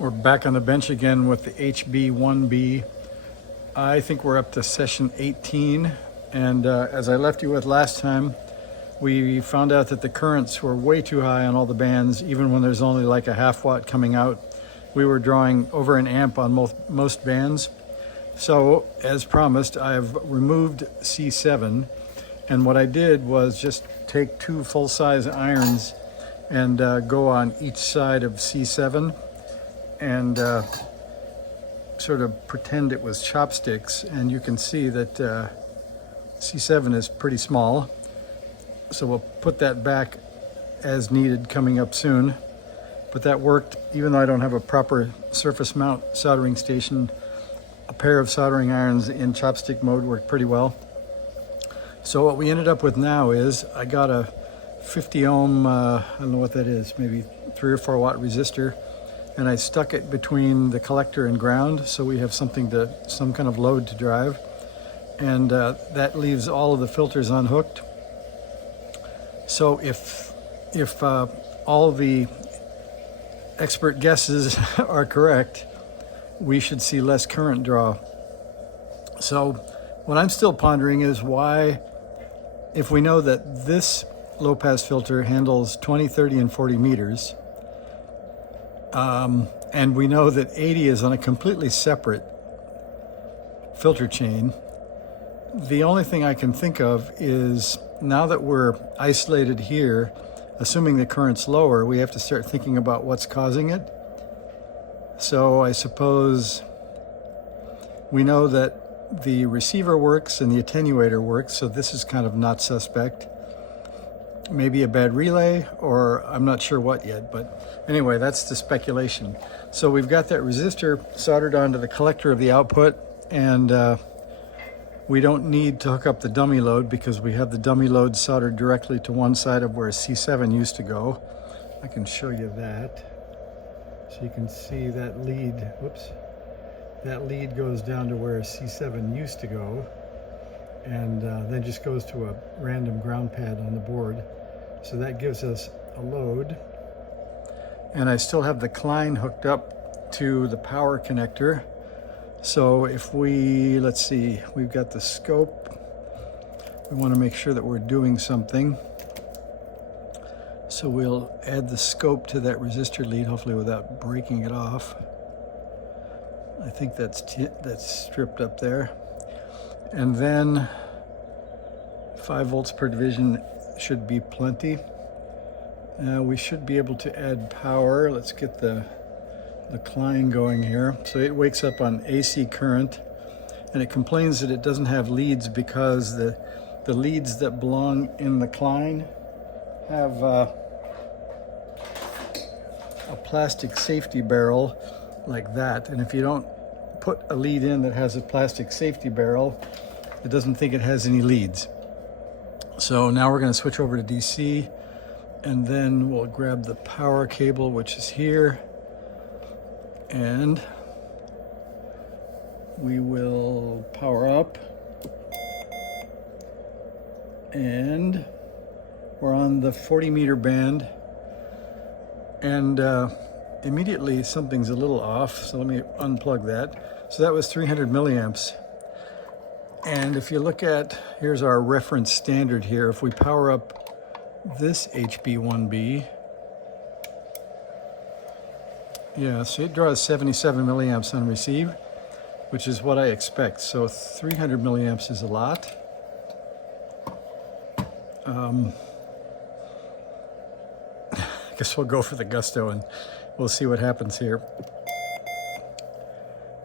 We're back on the bench again with the HB-1B. I think we're up to session 18. And as I left you with last time, we found out that the currents were way too high on all the bands, even when there's only like a half watt coming out. We were drawing over an amp on most bands. So as promised, I've removed C7. And what I did was just take two full-size irons and go on each side of C7 and sort of pretend it was chopsticks. And you can see that C7 is pretty small. So we'll put that back as needed coming up soon. But that worked, even though I don't have a proper surface mount soldering station. A pair of soldering irons in chopstick mode worked pretty well. So what we ended up with now is I got a 50 ohm, I don't know what that is, maybe 3 or 4 watt resistor, and I stuck it between the collector and ground so we have some kind of load to drive. And that leaves all of the filters unhooked. So if all the expert guesses are correct, we should see less current draw. So what I'm still pondering is why, if we know that this low pass filter handles 20, 30, and 40 meters, and we know that 80 is on a completely separate filter chain, the only thing I can think of is now that we're isolated here, assuming the current's lower, we have to start thinking about what's causing it. So I suppose we know that the receiver works and the attenuator works, so this is kind of not suspect. Maybe a bad relay, or I'm not sure what yet, but anyway, that's the speculation. So we've got that resistor soldered onto the collector of the output, and we don't need to hook up the dummy load because we have the dummy load soldered directly to one side of where C7 used to go. I can show you that. So you can see that lead, whoops, that lead goes down to where C7 used to go, and then just goes to a random ground pad on the board. So that gives us a load. And I still have the Klein hooked up to the power connector. So if let's see, we've got the scope. We want to make sure that we're doing something. So we'll add the scope to that resistor lead, hopefully without breaking it off. I think that's stripped up there. And then 5 volts per division should be plenty. We should be able to add power. Let's get the Klein going here. So it wakes up on AC current, and it complains that it doesn't have leads because the leads that belong in the Klein have a plastic safety barrel like that. And if you don't put a lead in that has a plastic safety barrel, it doesn't think it has any leads. So now we're going to switch over to DC, and then we'll grab the power cable, which is here, and we will power up, and we're on the 40 meter band, and immediately something's a little off, so let me unplug that. So that was 300 milliamps. And if you look at, here's our reference standard here. If we power up this HB-1B, yeah, so it draws 77 milliamps on receive, which is what I expect. So 300 milliamps is a lot. I guess we'll go for the gusto and we'll see what happens here.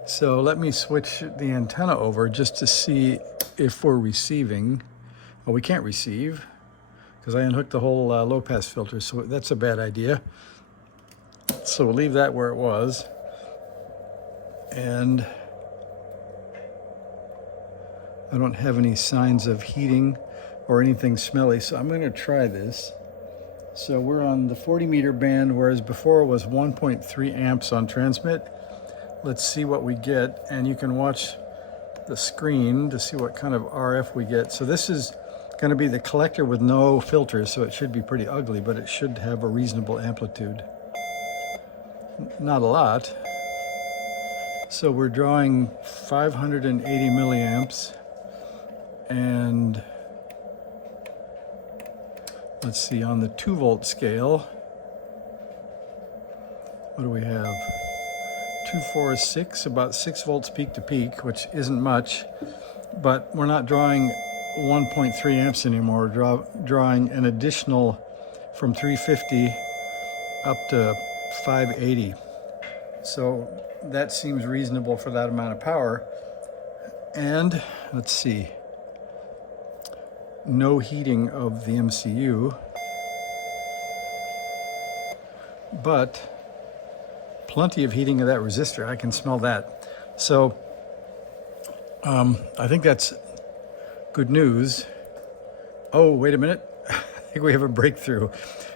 So let me switch the antenna over just to see if we're receiving. Well, we can't receive because I unhooked the whole low pass filter, so that's a bad idea. So we'll leave that where it was. And I don't have any signs of heating or anything smelly, so I'm going to try this. So we're on the 40 meter band, whereas before it was 1.3 amps on transmit. Let's see what we get, and you can watch the screen to see what kind of RF we get. So this is going to be the collector with no filters, so it should be pretty ugly, but it should have a reasonable amplitude. not a lot. So we're drawing 580 milliamps, and let's see, on the 2-volt scale, what do we have? 246, about 6 volts peak to peak, which isn't much, but we're not drawing 1.3 amps anymore. We're drawing an additional from 350 up to 580. So that seems reasonable for that amount of power. And let's see, no heating of the MCU, but plenty of heating of that resistor. I can smell that. So I think that's good news. Oh, wait a minute. I think we have a breakthrough.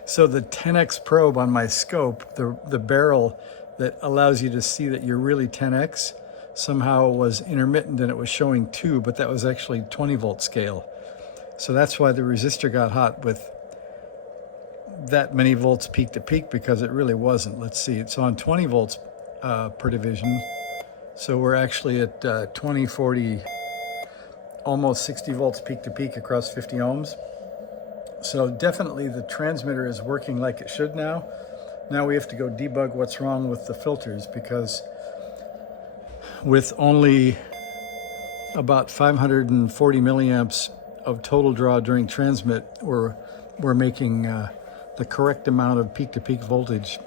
So the 10x probe on my scope, the barrel that allows you to see that you're really 10x, somehow was intermittent and it was showing 2, but that was actually 20 volt scale. So that's why the resistor got hot with that many volts peak to peak, because it really wasn't. Let's see, it's on 20 volts per division. So we're actually at 20, 40, almost 60 volts peak to peak across 50 ohms. So definitely the transmitter is working like it should now. Now we have to go debug what's wrong with the filters, because with only about 540 milliamps of total draw during transmit, we're making the correct amount of peak-to-peak voltage.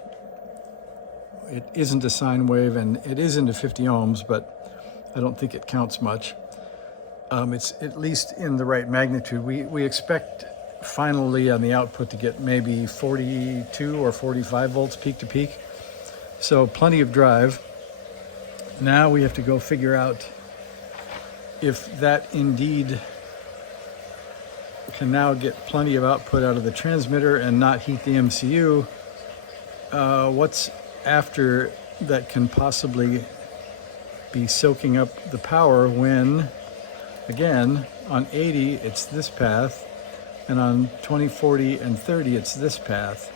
It isn't a sine wave, and it is into 50 ohms, but I don't think it counts much. It's at least in the right magnitude. We expect finally on the output to get maybe 42 or 45 volts peak to peak. So plenty of drive. Now we have to go figure out if that indeed can now get plenty of output out of the transmitter and not heat the MCU. What's after that can possibly be soaking up the power when, again, on 80 it's this path, and on 20, 40, and 30 it's this path.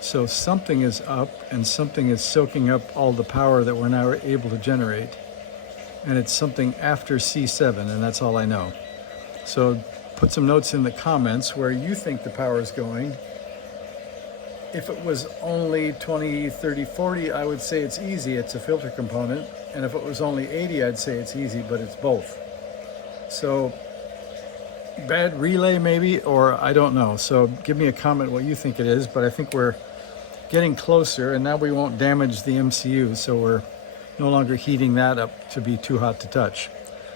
So something is up and something is soaking up all the power that we're now able to generate. And it's something after C7, and that's all I know. So put some notes in the comments where you think the power is going. If it was only 20, 30, 40, I would say it's easy, it's a filter component. And if it was only 80, I'd say it's easy, but it's both. So bad relay maybe, or I don't know. So give me a comment what you think it is, but I think we're getting closer, and now we won't damage the MCU, so we're no longer heating that up to be too hot to touch.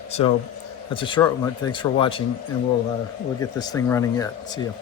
So that's a short one. Thanks for watching, and we'll get this thing running yet. See you.